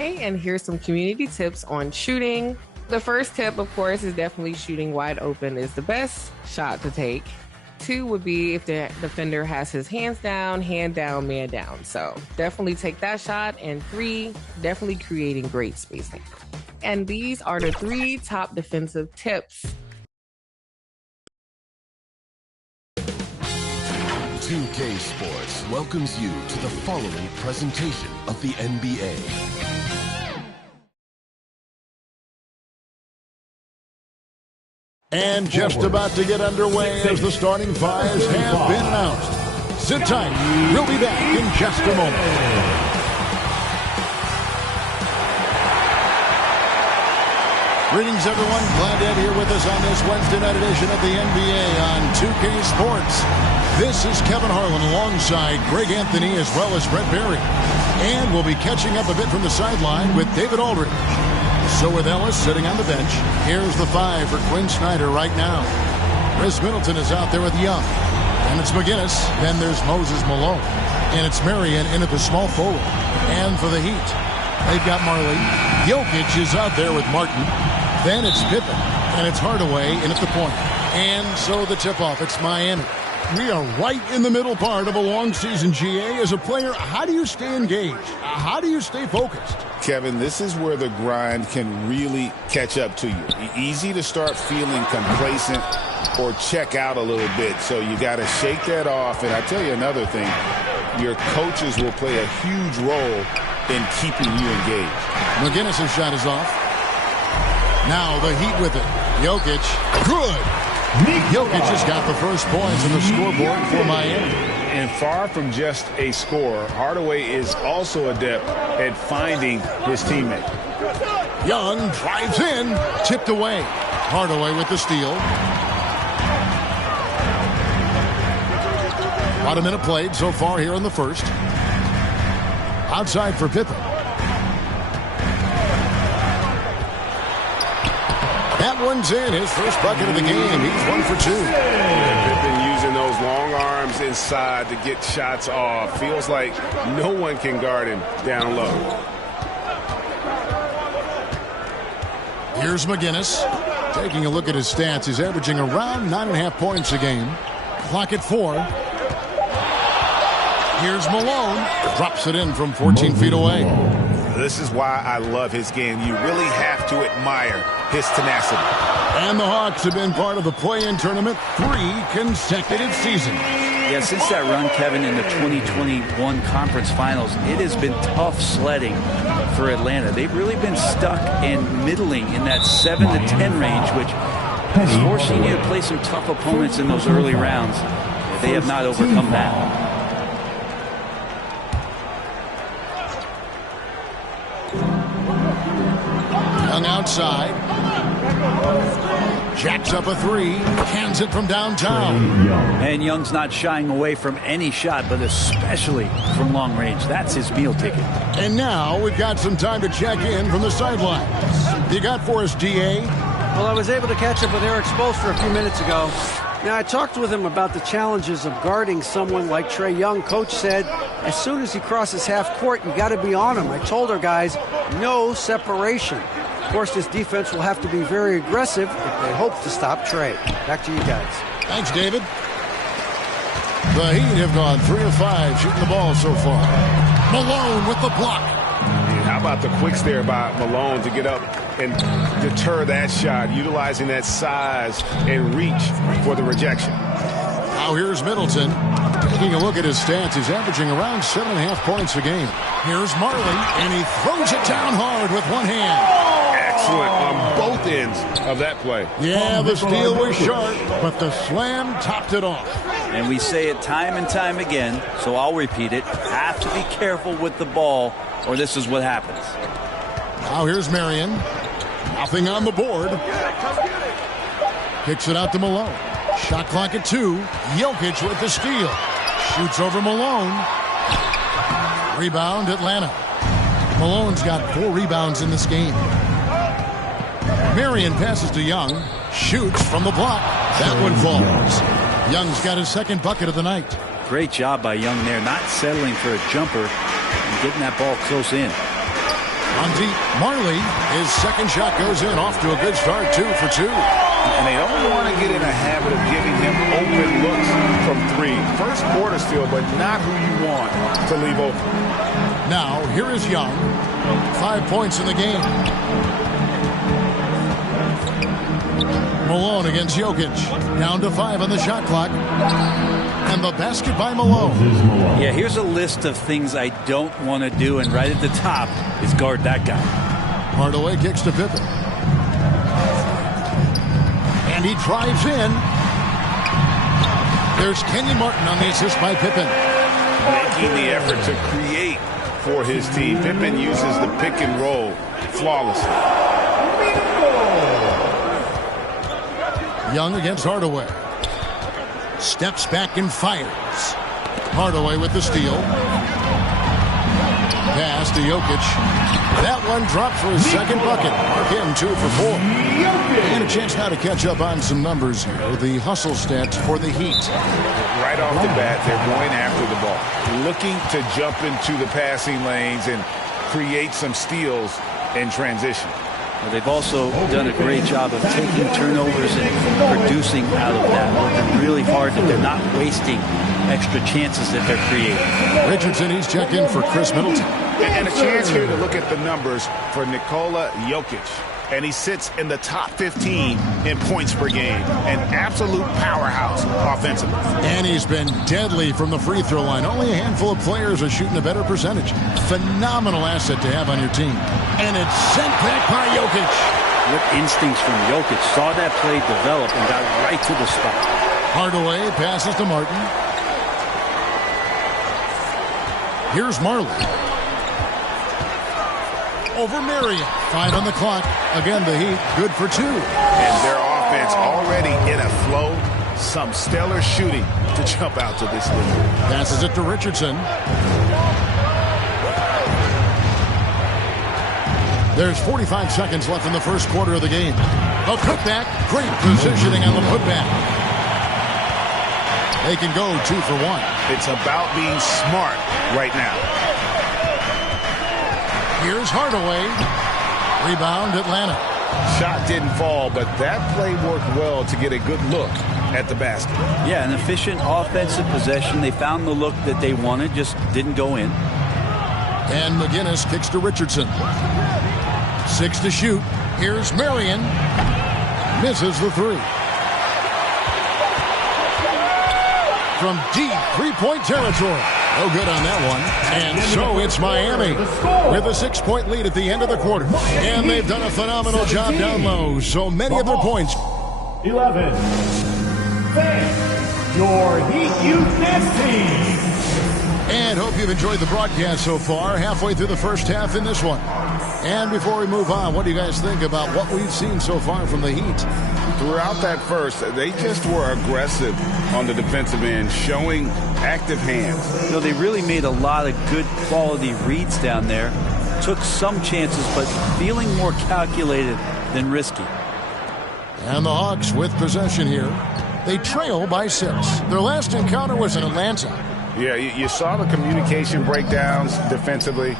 And here's some community tips on shooting. The first tip, of course, is definitely shooting wide open is the best shot to take. 2 would be if the defender has his hands down, hand down, man down. So definitely take that shot. And 3, definitely creating great spacing. And these are the 3 top defensive tips. 2K Sports welcomes you to the following presentation of the NBA. And just about to get underway as the starting fives have been announced. Sit tight. We'll be back in just a moment. Greetings, everyone. Glad to have you here with us on this Wednesday night edition of the NBA on 2K Sports. This is Kevin Harlan alongside Greg Anthony as well as Brett Berry. And we'll be catching up a bit from the sideline with David Aldridge. So with Ellis sitting on the bench, here's the 5 for Quinn Snyder right now. Chris Middleton is out there with Young. And it's McGinnis. Then there's Moses Malone. And it's Marion in at the small forward. And for the Heat, they've got Marley. Jokic is out there with Martin. Then it's Pippen, and it's Hardaway in at the point. And so the tip-off, it's Miami. We are right in the middle part of a long season, GA. As a player, how do you stay engaged? How do you stay focused? Kevin, this is where the grind can really catch up to you. Easy to start feeling complacent or check out a little bit. So you got to shake that off. And I tell you another thing, your coaches will play a huge role in keeping you engaged. McGinnis' shot is off. Now the Heat with it. Jokic. Good. Jokic has got the first points on the scoreboard for Miami. And far from just a scorer, Hardaway is also adept at finding his teammate. Young drives in. Tipped away. Hardaway with the steal. About a minute played so far here in the first. Outside for Pippen. That one's in. His first bucket of the game. He's 1 for 2. Pippen using those long arms inside to get shots off. Feels like no one can guard him down low. Here's McGinnis. Taking a look at his stats. He's averaging around 9.5 points a game. Clock at 4. Here's Malone. Drops it in from 14 feet away. This is why I love his game. You really have to admire his tenacity. And the Hawks have been part of the play-in tournament 3 consecutive seasons. Yeah, since that run, Kevin, in the 2021 conference finals, it has been tough sledding for Atlanta. They've really been stuck and middling in that 7 to 10 range, which is forcing you to play some tough opponents in those early rounds. They have not overcome that. Young outside. Jacks up a 3. Hands it from downtown. And Young's not shying away from any shot, but especially from long range. That's his meal ticket. And now we've got some time to check in from the sidelines. You got for us, DA? Well, I was able to catch up with Eric Spoelstra a few minutes ago. Now, I talked with him about the challenges of guarding someone like Trae Young. Coach said, as soon as he crosses half court, you got to be on him. I told our guys, no separation. Of course, this defense will have to be very aggressive if they hope to stop Trae. Back to you guys. Thanks, David. The Heat have gone 3 of 5 shooting the ball so far. Malone with the block. How about the quicks there by Malone to get up and deter that shot, utilizing that size and reach for the rejection. Now here's Middleton. Taking a look at his stats, he's averaging around 7.5 points a game. Here's Marley, and he throws it down hard with one hand. Excellent on both ends of that play. Yeah, the steal was sharp, but the slam topped it off. And we say it time and time again, so I'll repeat it. Have to be careful with the ball, or this is what happens. Now here's Marion. Nothing on the board. Kicks it out to Malone. Shot clock at 2. Jokic with the steal. Shoots over Malone. Rebound, Atlanta. Malone's got 4 rebounds in this game. Marion passes to Young. Shoots from the block. That one falls. Young's got his second bucket of the night. Great job by Young there, not settling for a jumper and getting that ball close in. On deep, Marley, his second shot goes in, off to a good start, 2 for 2. And they don't want to get in a habit of giving him open looks from 3. First quarter still, but not who you want to leave open. Now, here is Young. 5 points in the game. Malone against Jokic. Down to 5 on the shot clock. And the basket by Malone. Yeah, here's a list of things I don't want to do, and right at the top is guard that guy. Hardaway kicks to Pippen. And he drives in. There's Kenyon Martin on the assist by Pippen. Making the effort to create for his team. Pippen uses the pick and roll flawlessly. Young against Hardaway. Steps back and fires. Hardaway with the steal. Pass to Jokic. That one dropped for his second bucket. Mark him 2 for 4. And a chance now to catch up on some numbers here. The hustle stats for the Heat. Right off the bat, they're going after the ball. Looking to jump into the passing lanes and create some steals in transition. Well, they've also done a great job of taking turnovers and producing out of that. Working really hard that they're not wasting extra chances that they're creating. Richardson, he's checked in for Chris Middleton. And a chance here to look at the numbers for Nikola Jokic. And he sits in the top 15 in points per game. An absolute powerhouse offensively. And he's been deadly from the free throw line. Only a handful of players are shooting a better percentage. Phenomenal asset to have on your team. And it's sent back by Jokic. What instincts from Jokic. Saw that play develop and got right to the spot. Hardaway passes to Martin. Here's Marley. Over Marion. 5 on the clock. Again, the Heat good for 2. And their offense already in a flow. Some stellar shooting to jump out to this lead. Passes it to Richardson. There's 45 seconds left in the first quarter of the game. A putback. Great positioning on the putback. They can go 2 for 1. It's about being smart right now. Here's Hardaway. Rebound, Atlanta. Shot didn't fall, but that play worked well to get a good look at the basket. Yeah, an efficient offensive possession. They found the look that they wanted, just didn't go in. And McGinnis kicks to Richardson. 6 to shoot. Here's Marion. Misses the 3. From deep 3-point territory. No good on that one. And so it's Miami with a 6-point lead at the end of the quarter. And they've done a phenomenal job down low. So many of their points. 11. Thank your Heat Youth Dance Team. And hope you've enjoyed the broadcast so far. Halfway through the first half in this one. And before we move on, what do you guys think about what we've seen so far from the Heat? Throughout that first, they just were aggressive on the defensive end, showing active hands. You know, they really made a lot of good quality reads down there. Took some chances, but feeling more calculated than risky. And the Hawks with possession here. They trail by 6. Their last encounter was in Atlanta. Yeah, you saw the communication breakdowns defensively,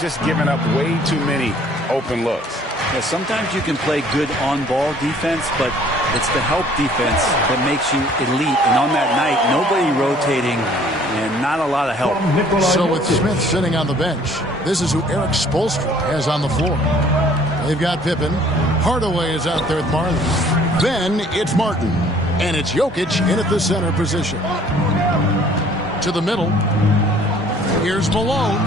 just giving up way too many open looks. Yeah, sometimes you can play good on-ball defense, but it's the help defense that makes you elite. And on that night, nobody rotating and not a lot of help. So with Smith sitting on the bench, this is who Eric Spoelstra has on the floor. They've got Pippen. Hardaway is out there with Marley. Then it's Martin. And it's Jokic in at the center position. To the middle. Here's Malone.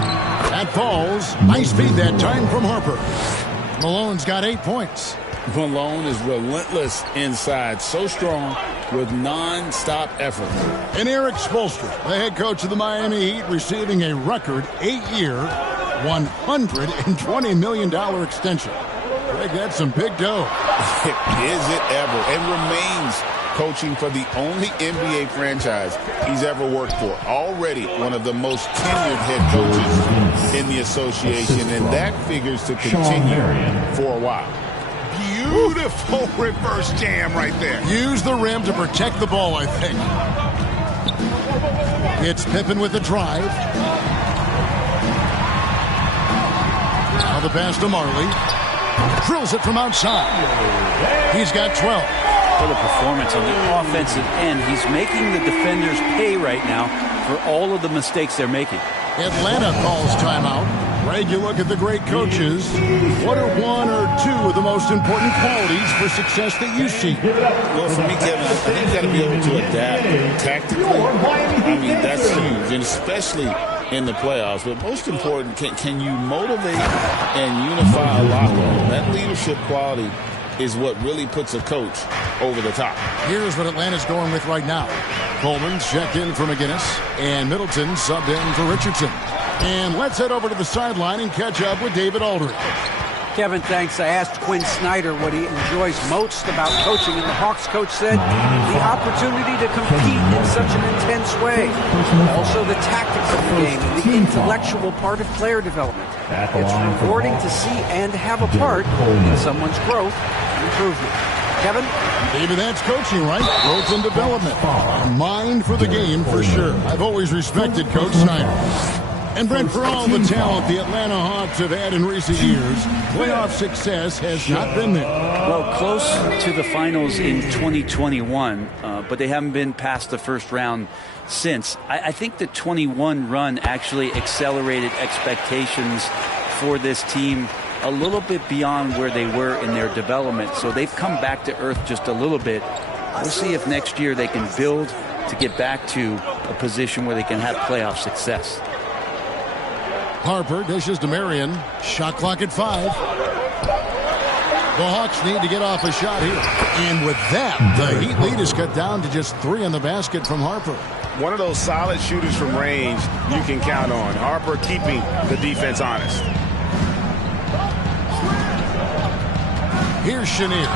That falls. Nice feed that time from Harper. Malone's got 8 points. Malone is relentless inside. So strong with non-stop effort. And Eric Spoelstra, the head coach of the Miami Heat, receiving a record 8-year, $120 million extension. Greg, that's some big dough. Is it ever? And remains coaching for the only NBA franchise he's ever worked for. Already one of the most tenured head coaches in the association, and that figures to continue for a while. Beautiful reverse jam right there. Use the rim to protect the ball, I think. It's Pippen with the drive. Now the pass to Marley. Drills it from outside. He's got 12. For the performance on the offensive end, he's making the defenders pay right now for all of the mistakes they're making. Atlanta calls timeout. Greg, you look at the great coaches. What are one or two of the most important qualities for success that you see? Well, for me, Kevin, I think you got to be able to adapt tactically. I mean, that's huge, and especially in the playoffs. But most important, can you motivate and unify a locker room? That leadership quality is what really puts a coach over the top. Here's what Atlanta's going with right now. Coleman's checked in for McGinnis, and Middleton subbed in for Richardson. And let's head over to the sideline and catch up with David Aldridge. Kevin, thanks. I asked Quinn Snyder what he enjoys most about coaching, and the Hawks coach said the opportunity to compete in such an intense way. Also the tactics of the game and the intellectual part of player development. It's rewarding to see and have a part in someone's growth and improvement. Kevin? David, that's coaching, right? Growth and development. A mind for the game, for sure. I've always respected Coach Snyder. And Brent, for all the talent the Atlanta Hawks have had in recent years, playoff success has not been there. Well, close to the finals in 2021, but they haven't been past the first round since. I think the 21 run actually accelerated expectations for this team a little bit beyond where they were in their development. So they've come back to earth just a little bit. We'll see if next year they can build to get back to a position where they can have playoff success. Harper dishes to Marion. Shot clock at 5. The Hawks need to get off a shot here. And with that, the Heat lead is cut down to just 3 in the basket from Harper. One of those solid shooters from range you can count on. Harper keeping the defense honest. Here's Chenier,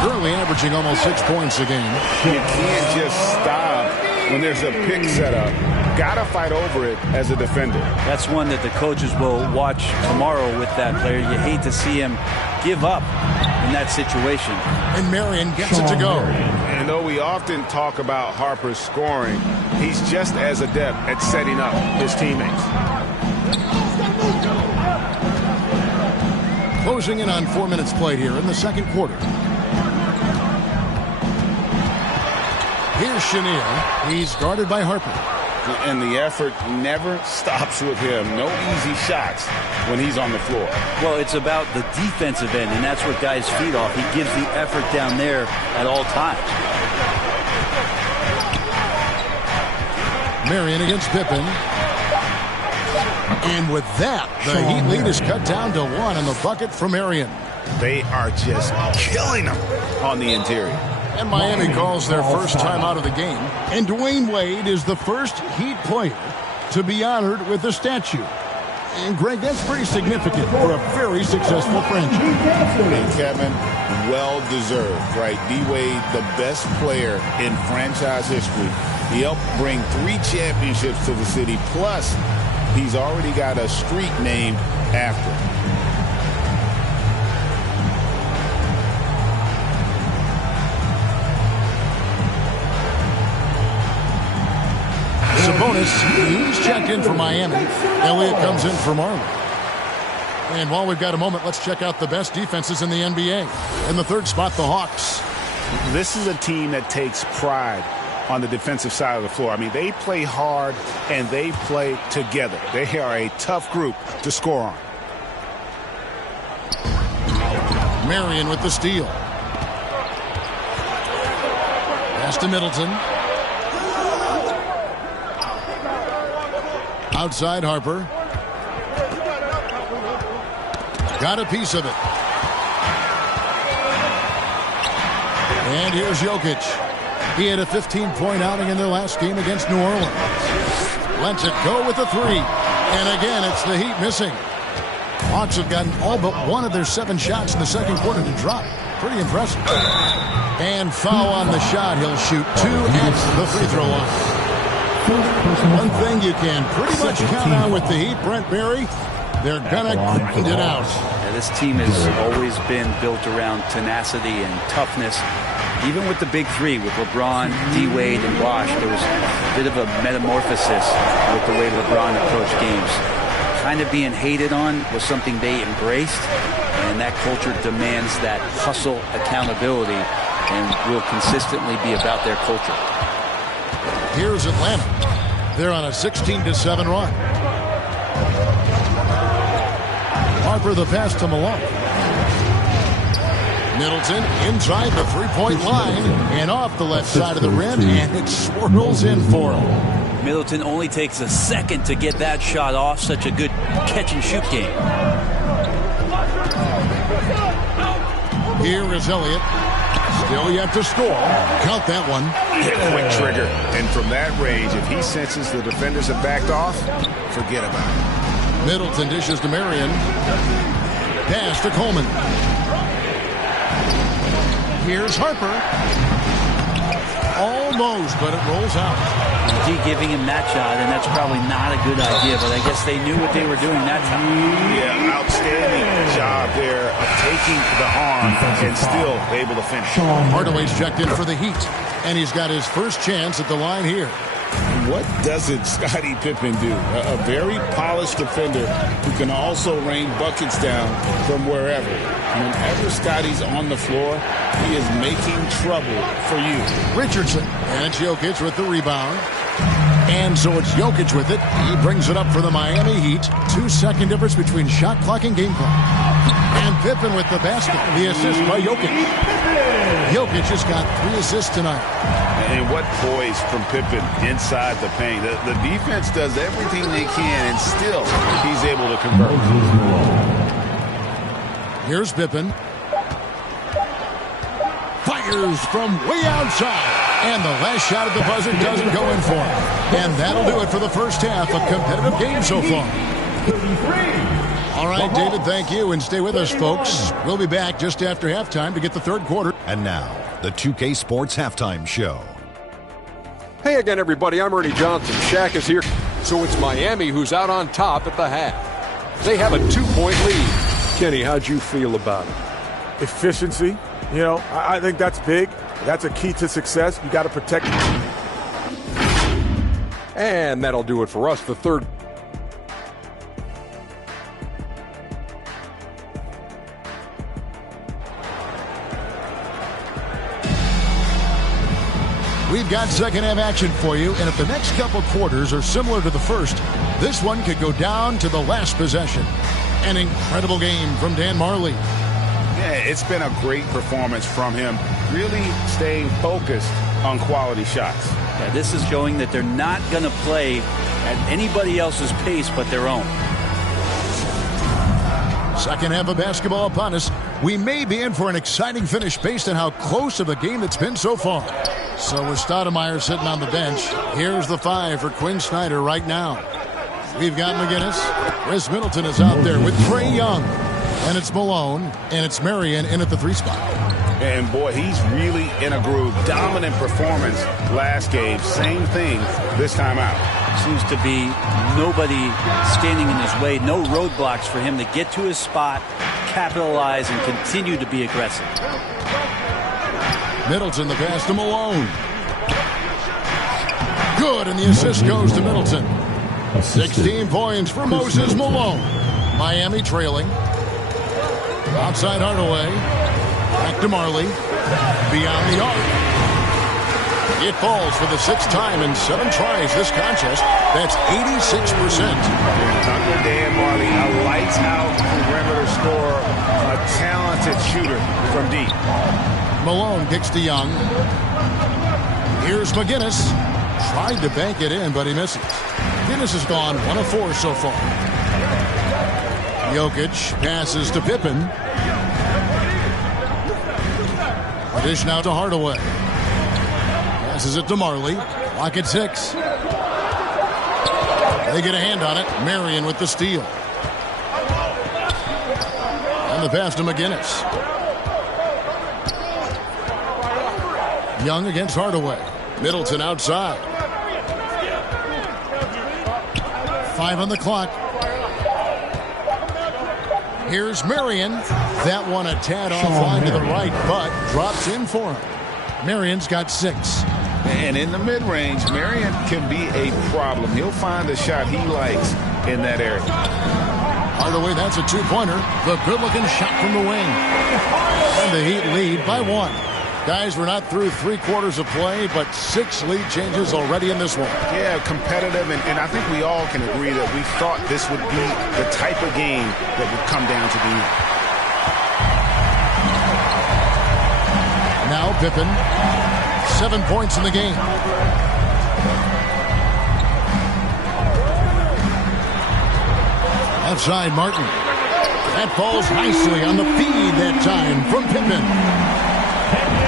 currently averaging almost 6 points a game. You can't just stop when there's a pick set up. Gotta fight over it as a defender. That's one that the coaches will watch tomorrow with that player. You hate to see him give up in that situation. And Marion gets it to go. And though we often talk about Harper's scoring, he's just as adept at setting up his teammates. Closing in on 4 minutes played here in the second quarter. Here's Chenier. He's guarded by Harper. And the effort never stops with him. No easy shots when he's on the floor. Well, it's about the defensive end, and that's what guys feed off. He gives the effort down there at all times. Marion against Pippen. And with that, the Heat lead is cut down to 1 in the bucket for Marion. They are just killing them on the interior. And Miami calls their first time out of the game. And Dwayne Wade is the first Heat player to be honored with a statue. And, Greg, that's pretty significant for a very successful franchise. And Kevin, well-deserved, right? D-Wade, the best player in franchise history. He helped bring 3 championships to the city. Plus, he's already got a street named after him. Sabonis, he's checked in for Miami. Elliott comes in for Marley. And while we've got a moment, let's check out the best defenses in the NBA. In the third spot, the Hawks. This is a team that takes pride on the defensive side of the floor. I mean, they play hard and they play together. They are a tough group to score on. Marion with the steal. Pass to Middleton. Outside Harper. Got a piece of it. And here's Jokic. He had a 15-point outing in their last game against New Orleans. Lets it go with the 3. And again, it's the Heat missing. Hawks have gotten all but 1 of their 7 shots in the second quarter to drop. Pretty impressive. And foul on the shot. He'll shoot 2 at the free throw line. One thing you can pretty much count on with the Heat, Brent Berry, they're going to grind it out. Yeah, this team has always been built around tenacity and toughness. Even with the big 3, with LeBron, D-Wade, and Bosh, there was a bit of a metamorphosis with the way LeBron approached games. kind of being hated on was something they embraced, and that culture demands that hustle accountability and will consistently be about their culture. Here's Atlanta. They're on a 16-7 run. Harper the pass to Malone. Middleton inside the three-point line and off the left side of the rim, and it swirls in for him. Middleton only takes a second to get that shot off. Such a good catch-and-shoot game. Here is Elliott. Still yet to score. Count that one. Quick trigger. And from that range, if he senses the defenders have backed off, forget about it. Middleton dishes to Marion. Pass to Coleman. Here's Harper. Almost, but it rolls out. D giving him that shot, and that's probably not a good idea, but I guess they knew what they were doing that time. Yeah, outstanding job there of taking the arm and still able to finish. Hardaway's checked in for the Heat, and he's got his first chance at the line here. What doesn't Scottie Pippen do? A very polished defender who can also rain buckets down from wherever. Whenever Scottie's on the floor, he is making trouble for you. Richardson, and it's Jokic with the rebound. And so it's Jokic with it. He brings it up for the Miami Heat. 2-second difference between shot clock and game clock. And Pippen with the basket. The assist by Jokic. Jokic has got 3 assists tonight. And what poise from Pippen inside the paint. The defense does everything they can, and still he's able to convert. Here's Pippen. Fires from way outside. And the last shot at the buzzer doesn't go in for him. And that'll do it for the first half. A competitive game so far. All right, David, thank you. And stay with us, folks. We'll be back just after halftime to get the third quarter. And now, the 2K Sports Halftime Show. Hey again, everybody. I'm Ernie Johnson. Shaq is here. So it's Miami who's out on top at the half. They have a 2-point lead. Kenny, how'd you feel about it? Efficiency. You know, I think that's big. That's a key to success. You got to protect it. And that'll do it for us. The third. We've got second half action for you, and if the next couple quarters are similar to the first, this one could go down to the last possession. An incredible game from Dan Marley. Yeah, it's been a great performance from him, really staying focused on quality shots. Yeah, this is showing that they're not going to play at anybody else's pace but their own. Second half of basketball upon us. We may be in for an exciting finish based on how close of a game it's been so far. So with Stoudemire sitting on the bench, here's the 5 for Quinn Snyder right now. We've got McGinnis. Chris Middleton is out there with Trae Young. And it's Malone, and it's Marion in at the 3 spot. And boy, he's really in a groove. Dominant performance last game. Same thing this time out. Seems to be nobody standing in his way. No roadblocks for him to get to his spot, capitalize, and continue to be aggressive. Middleton, the pass to Malone. Good, and the assist goes to Middleton. 16 points for Moses Malone. Miami trailing. Outside Hardaway. Back to Marley. Beyond the arc. It falls for the 6th time in 7 tries this contest. That's 86%. Under Dan Marley, a lights-out perimeter scorer, a talented shooter from deep. Malone kicks to Young. Here's McGinnis. Tried to bank it in, but he misses. McGinnis has gone 1 of 4 so far. Jokic passes to Pippen. Dish now to Hardaway. Passes it to Marley. Clock at 6. They get a hand on it. Marion with the steal. And the pass to McGinnis. Young against Hardaway. Middleton outside. 5 on the clock. Here's Marion. That one a tad offline to the right, but drops in for him. Marion's got 6. And in the mid-range, Marion can be a problem. He'll find a shot he likes in that area. Hardaway, that's a two-pointer. The good-looking shot from the wing. And the Heat lead by 1. Guys, we're not through 3 quarters of play, but 6 lead changes already in this one. Yeah, competitive, and I think we all can agree that we thought this would be the type of game that would come down to the end. Now Pippen, 7 points in the game. Left side, Martin. That falls nicely on the feed that time from Pippen.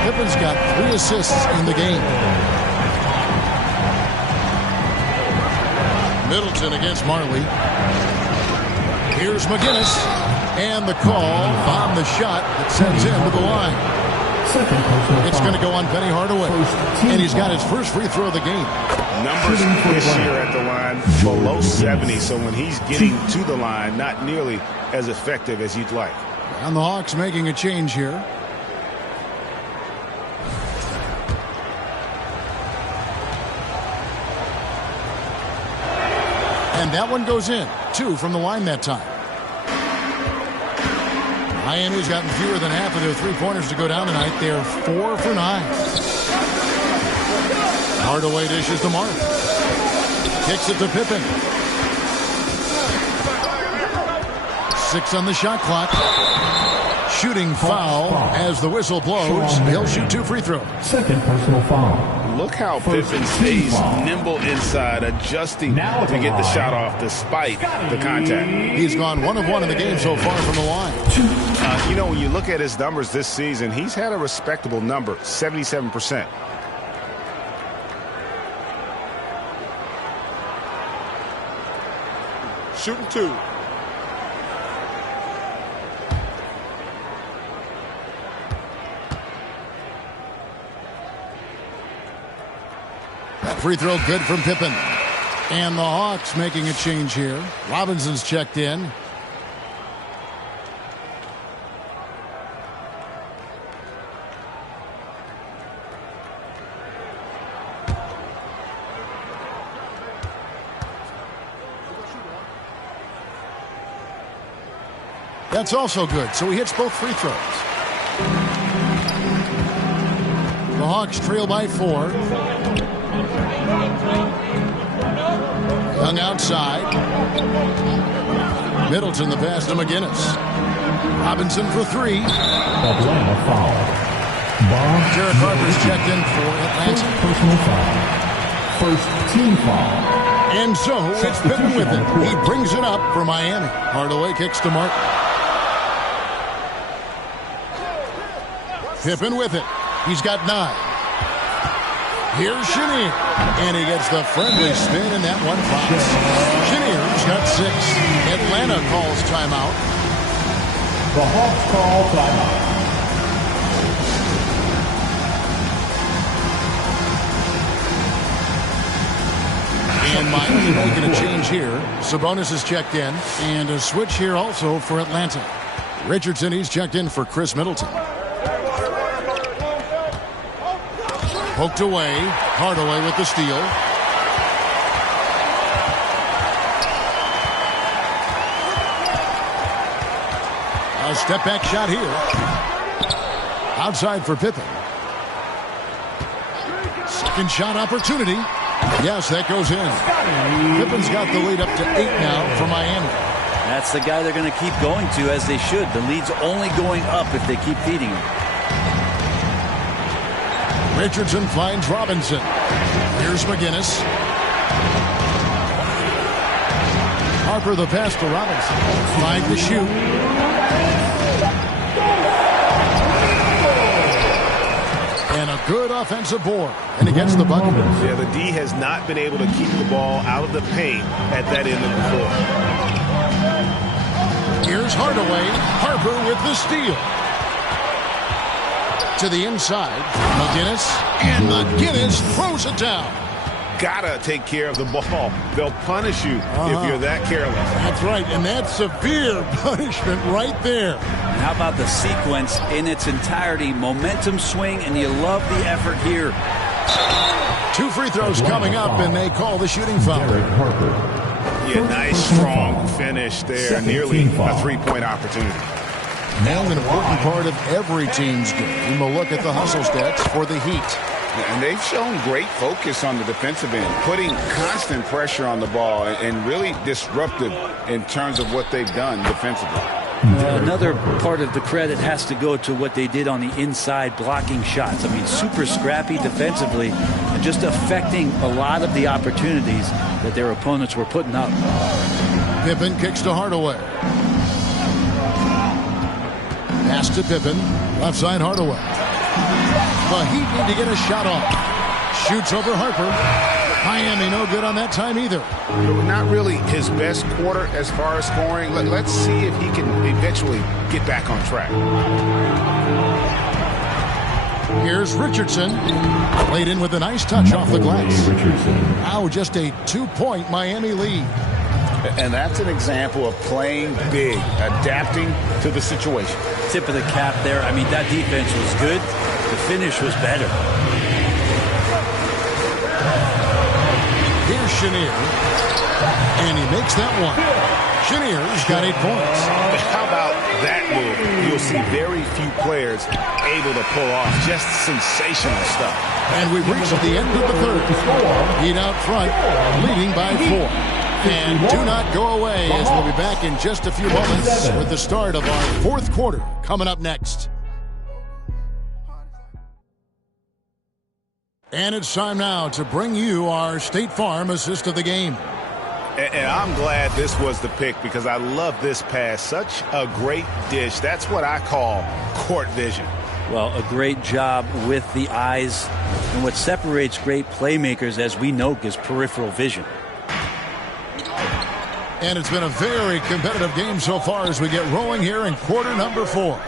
Pippen's got 3 assists in the game. Middleton against Marley. Here's McGinnis. And the call on the shot that sends him to the line. It's going to go on Penny Hardaway. And he's got his first free throw of the game. Numbers this year at the line below 70, so when he's getting to the line, not nearly as effective as you'd like. And the Hawks making a change here. And that one goes in. 2 from the line that time. Miami's gotten fewer than half of their 3-pointers to go down tonight. They're 4 for 9. Hardaway dishes to Mark. Kicks it to Pippen. 6 on the shot clock. Shooting foul as the whistle blows. He'll shoot 2 free throws. Second personal foul. Look how Pippen stays nimble inside, adjusting to get the shot off despite the contact. He's gone 1 of 1 in the game so far from the line. You know, when you look at his numbers this season, he's had a respectable number, 77%. Shooting 2. That free throw good from Pippen. And the Hawks making a change here. Robinson's checked in. That's also good, so he hits both free throws. The Hawks trail by 4. Young outside. Middleton the pass to McGinnis. Robinson for 3. Atlanta foul. Derek Harper's checked in for Atlanta. Personal foul. First team foul. And so it's Pippen with it. He brings it up for Miami. Hardaway kicks to Martin. Pippen with it. He's got 9. Here's Chenier. And he gets the friendly spin, and that one fouls. Chenier's got 6. Atlanta calls timeout. The Hawks call timeout. And Miami making a change here. Sabonis is checked in. And a switch here also for Atlanta. Richardson, he's checked in for Chris Middleton. Poked away. Hardaway with the steal. A step back shot here. Outside for Pippen. Second shot opportunity. Yes, that goes in. Pippen's got the lead up to 8 now for Miami. That's the guy they're going to keep going to, as they should. The lead's only going up if they keep feeding him. Richardson finds Robinson. Here's McGinnis. Harper the pass to Robinson. 5 to shoot. And a good offensive board. And he gets the bucket. Yeah, the D has not been able to keep the ball out of the paint at that end of the floor. Here's Hardaway. Harper with the steal. To the inside. McGinnis. And McGinnis throws it down. Gotta take care of the ball. They'll punish you if you're that careless. That's right, and that's severe punishment right there. And how about the sequence in its entirety? Momentum swing, and you love the effort here. 2 free throws coming up, and they call the shooting foul. Yeah, nice, strong finish there. Nearly a three-point opportunity. Now an important part of every team's game. We'll look at the hustle stats for the Heat. And they've shown great focus on the defensive end, putting constant pressure on the ball and really disruptive in terms of what they've done defensively. Another part of the credit has to go to what they did on the inside, blocking shots. I mean, super scrappy defensively and just affecting a lot of the opportunities that their opponents were putting up. Pippen kicks to Hardaway. Pass to Pippen. Left side Hardaway. The Heat need to get a shot off. Shoots over Harper. Miami no good on that time either. Not really his best quarter as far as scoring. Let's see if he can eventually get back on track. Here's Richardson. Played in with a nice touch off the glass. Now just a 2-point Miami lead. And that's an example of playing big, adapting to the situation. Tip of the cap there. I mean, that defense was good. The finish was better. Here's Chenier. And he makes that one. Chenier's got 8 points. How about that move? You'll see very few players able to pull off just sensational stuff. And we've reached the end of the third. Heat out front, leading by 4. And do not go away, as we'll be back in just a few moments with the start of our fourth quarter coming up next. And it's time now to bring you our State Farm assist of the game. And I'm glad this was the pick because I love this pass. Such a great dish. That's what I call court vision. Well, a great job with the eyes. And what separates great playmakers, as we know, is peripheral vision. And it's been a very competitive game so far as we get rolling here in quarter number 4.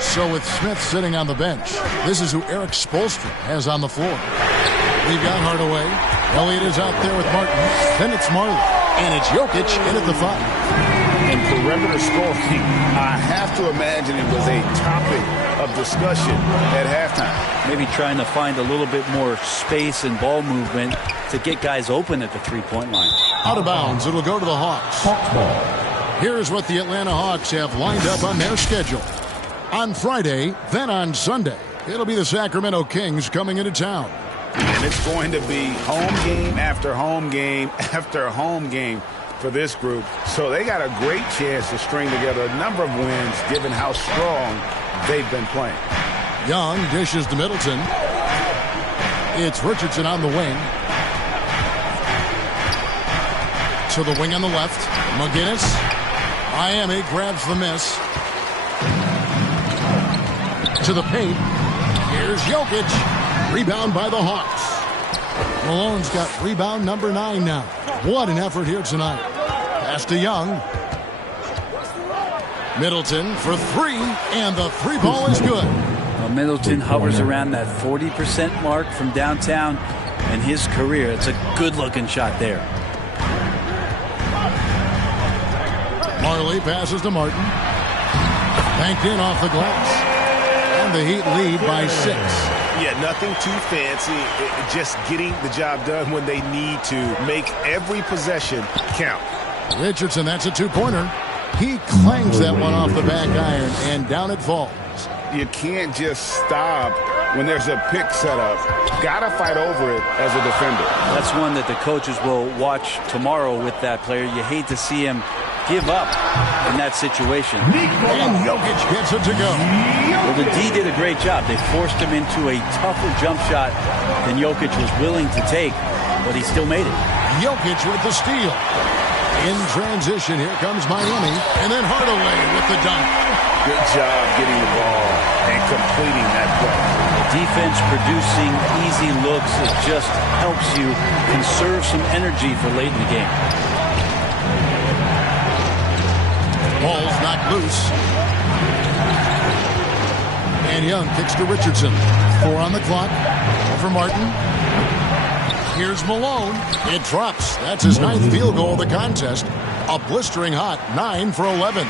So with Smith sitting on the bench, this is who Eric Spoelstra has on the floor. We've got Hardaway. Elliott is out there with Martin. Then it's Marley. And it's Jokic in at the 5. And perimeter scoring, I have to imagine it was a topic of discussion at halftime. Maybe trying to find a little bit more space and ball movement to get guys open at the three-point line. Out of bounds, it'll go to the Hawks. Here's what the Atlanta Hawks have lined up on their schedule. On Friday, then on Sunday, it'll be the Sacramento Kings coming into town. And it's going to be home game after home game after home game for this group. So they got a great chance to string together a number of wins given how strong they've been playing. Young dishes to Middleton. It's Richardson on the wing. To the wing on the left. McGinnis. Miami grabs the miss. To the paint. Here's Jokic. Rebound by the Hawks. Malone's got rebound number 9 now. What an effort here tonight. Pass to Young. Middleton for 3, and the 3 ball is good. Well, Middleton hovers around that 40% mark from downtown in his career. It's a good-looking shot there. Marley passes to Martin. Banked in off the glass. And the Heat lead by 6. Yeah, nothing too fancy. Just getting the job done when they need to. Make every possession count. Richardson, that's a 2-pointer. He clangs that one off the back iron, and down it falls. You can't just stop when there's a pick set up. Got to fight over it as a defender. That's one that the coaches will watch tomorrow with that player. You hate to see him give up in that situation. And Jokic gets it to go. Well, the D did a great job. They forced him into a tougher jump shot than Jokic was willing to take, but he still made it. Jokic with the steal. In transition, here comes Miami, and then Hardaway with the dunk. Good job getting the ball and completing that play. Defense producing easy looks. It just helps you conserve some energy for late in the game. Ball's knocked loose. And Young kicks to Richardson. 4 on the clock. Over Martin. Here's Malone. It drops. That's his 9th field goal of the contest. A blistering hot 9 for 11.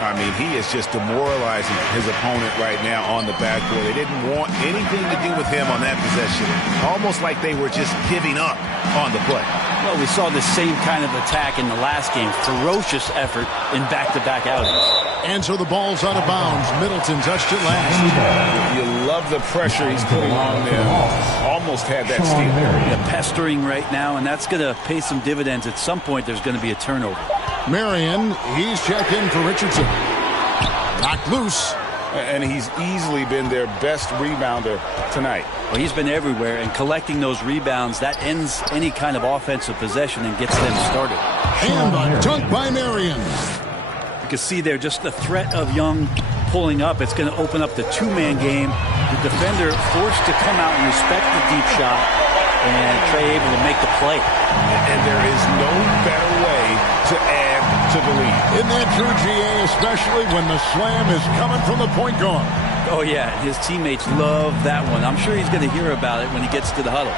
I mean, he is just demoralizing his opponent right now on the backboard. They didn't want anything to do with him on that possession. Almost like they were just giving up. on the play. Well, we saw the same kind of attack in the last game. Ferocious effort in back-to-back outings. And so the ball's out of bounds. Middleton touched it last. You love the pressure he's putting on them. Almost had that steal. Yeah, pestering right now, and that's going to pay some dividends. At some point, there's going to be a turnover. Marion, he's checked in for Richardson. Knocked loose. And he's easily been their best rebounder tonight. Well, he's been everywhere, and collecting those rebounds, that ends any kind of offensive possession and gets them started. And a dunk by Marion. You can see there just the threat of Young pulling up. It's going to open up the two-man game. The defender forced to come out and respect the deep shot, and Trey able to make the play. And there is no better way to add to the lead. Isn't that true, GA, especially when the slam is coming from the point guard? Oh, yeah. His teammates love that one. I'm sure he's going to hear about it when he gets to the huddle.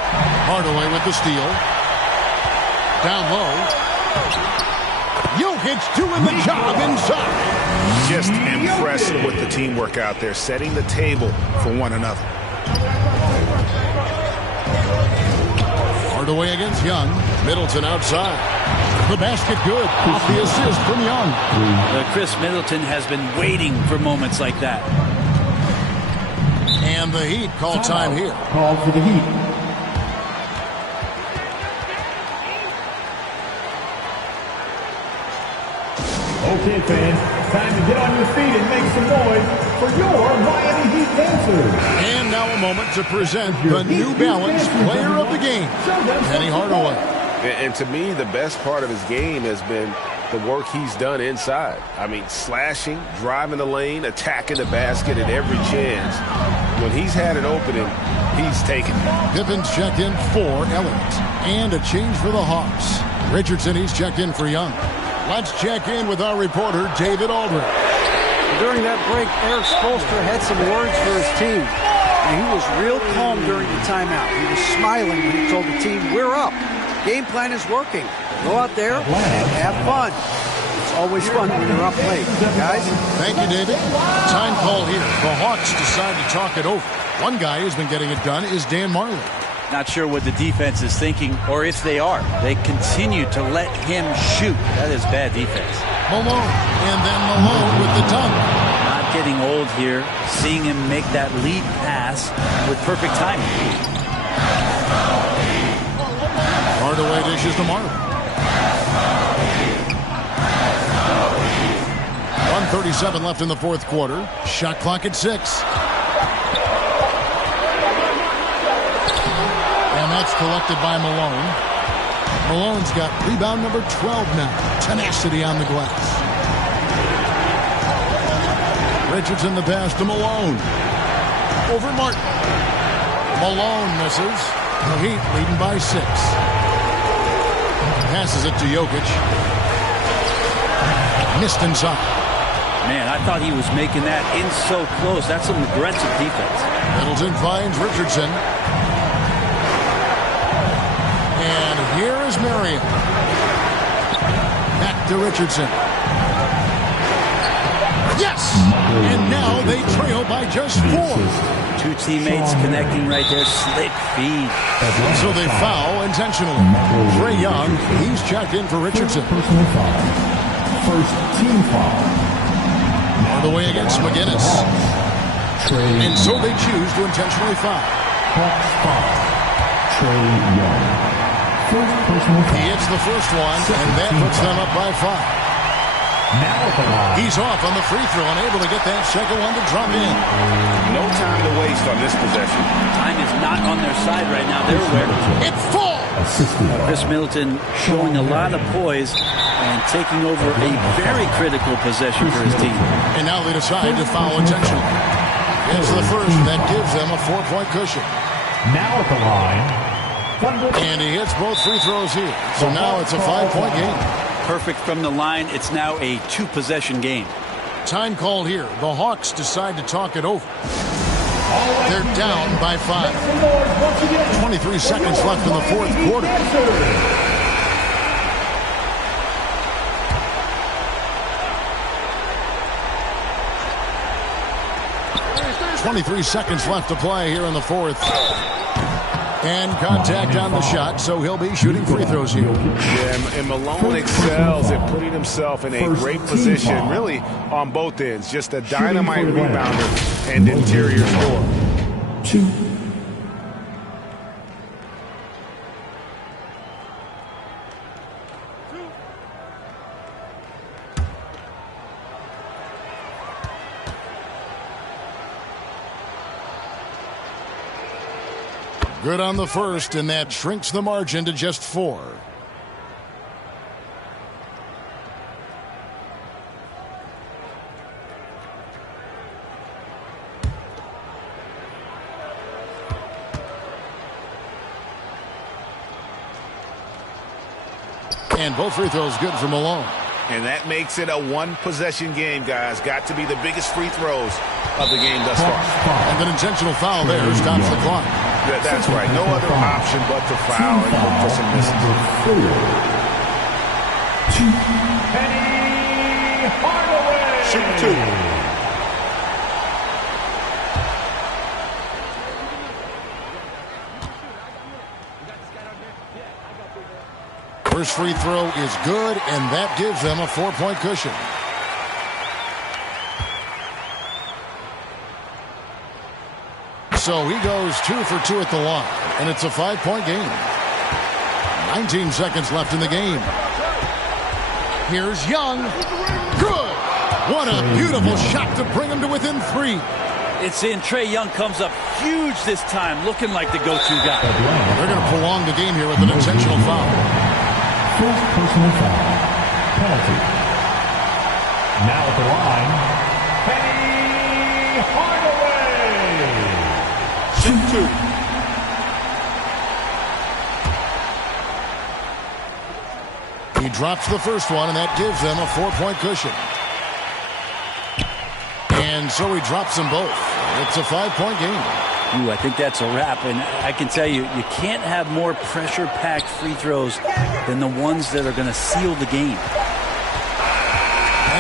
Hardaway with the steal. Down low. Jokic doing the job inside. Just impressive with the teamwork out there, setting the table for one another. Hardaway against Young. Middleton outside. The basket good. Off the assist from Young. Chris Middleton has been waiting for moments like that. And the Heat call time here. Called for the Heat. Okay, fans, time to get on your feet and make some noise for your Miami Heat dancers. And now a moment to present the New Balance Player of the Game, Penny Hardaway. And to me, the best part of his game has been the work he's done inside. I mean, slashing, driving the lane, attacking the basket at every chance. When he's had an opening, he's taken it. Pippin's checked in for Elliott. And a change for the Hawks. Richardson, he's checked in for Young. Let's check in with our reporter, David Aldridge. During that break, Eric Spoelstra had some words for his team. And he was real calm during the timeout. He was smiling when he told the team, we're up. Game plan is working. Go out there and have fun. It's always fun when you're up late, guys. Thank you, David. Time call here. The Hawks decide to talk it over. One guy who's been getting it done is Dan Marley. Not sure what the defense is thinking, or if they are. They continue to let him shoot. That is bad defense. Malone, and then Malone with the dunk. Not getting old here. Seeing him make that lead pass with perfect timing. Hardaway dishes to Marley. 1:37 left in the fourth quarter. Shot clock at 6. And that's collected by Malone. Malone's got rebound number 12 now. Tenacity on the glass. Richardson the pass to Malone. Over Martin. Malone misses. The Heat leading by 6. Passes it to Jokic. Missed inside. Man, I thought he was making that in so close. That's some aggressive defense. Middleton finds Richardson. And here is Marion. Back to Richardson. Yes! And now they trail by just 4. Two teammates connecting right there. Slick feed. So they foul intentionally. Trae Young, he's checked in for Richardson. Personal foul. First team foul. On the way against McGinnis. And so they choose to intentionally foul. Hawks foul. Trae Young. First personal foul. He hits the first one, and that puts them up by 5. Now at the line. He's off on the free throw and able to get that second one to drop in. No time to waste on this possession. Time is not on their side right now. They're aware. It falls! Chris Middleton showing a lot of poise and taking over a very critical possession for his team. And now they decide to foul intentionally. It's the first that gives them a 4-point cushion. Now at the line. And he hits both free throws here. So now it's a 5-point game. Perfect from the line. It's now a 2-possession game. Time call here. The Hawks decide to talk it over. They're down by 5. 23 seconds left in the fourth quarter. 23 seconds left to play here in the fourth. And contact on the shot, so he'll be shooting free throws here. Yeah, and Malone excels at putting himself in a great position, really on both ends. Just a dynamite rebounder and interior scorer. 2. Good on the first, and that shrinks the margin to just 4. And both free throws good for Malone. And that makes it a one-possession game, guys. Got to be the biggest free throws of the game thus far. And an intentional foul there stops the clock. That's right. No other option but to foul and look for some misses. Penny Hardaway. Shoot 2. First free throw is good, and that gives them a 4-point cushion. So he goes 2 for 2 at the line, and it's a 5-point game. 19 seconds left in the game. Here's Young. Good. What a beautiful shot to bring him to within 3. It's in. Trae Young comes up huge this time, looking like the go-to guy. They're going to prolong the game here with an intentional foul. First personal foul. Penalty. Now at the line, Penny Hardaway. Shoot 2. He drops the first one, and that gives them a 4-point cushion. And so he drops them both. It's a 5-point game. Ooh, I think that's a wrap, and I can tell you, you can't have more pressure-packed free throws than the ones that are going to seal the game.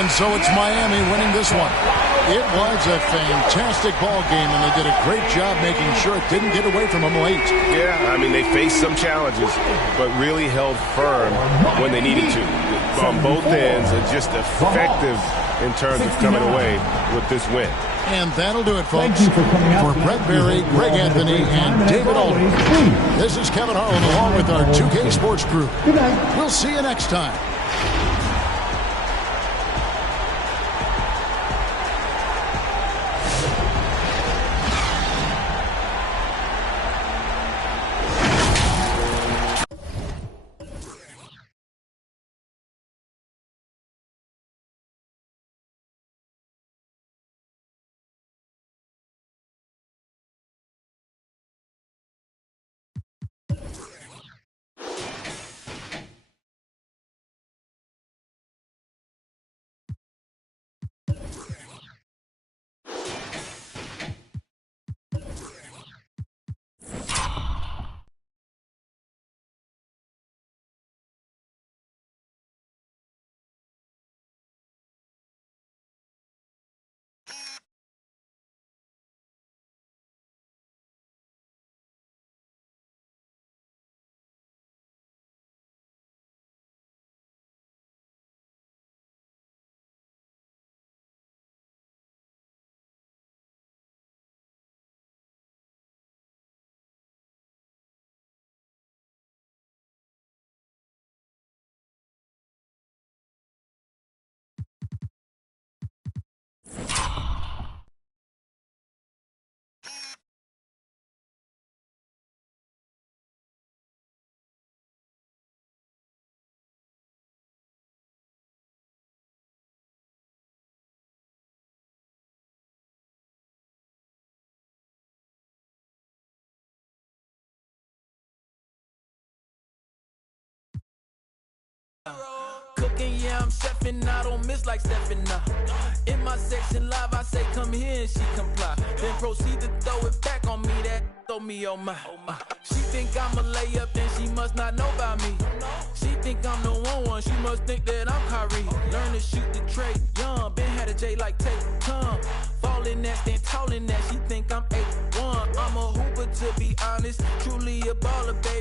And so it's Miami winning this one. It was a fantastic ball game, and they did a great job making sure it didn't get away from them late. Yeah, I mean, they faced some challenges, but really held firm when they needed to. On both ends, and just effective in terms of coming away with this win. And that'll do it, folks. For Brett Berry, Greg Anthony, and David Aldridge, this is Kevin Harlan along with our 2K Sports crew. Good night. We'll see you next time. Cooking, yeah, I'm chefing, I don't miss like stepping up. In my section live, I say come here and she comply. Then proceed to throw it back on me, that throw me on my. She think I'm a layup, then she must not know about me. She think I'm the one, she must think that I'm Kyrie. Learn to shoot the Trae Young, been had a J like Tate, come. Fall ballin' that, stand tall in that. She think I'm 8'1". I'm a hooper to be honest, truly a baller, baby.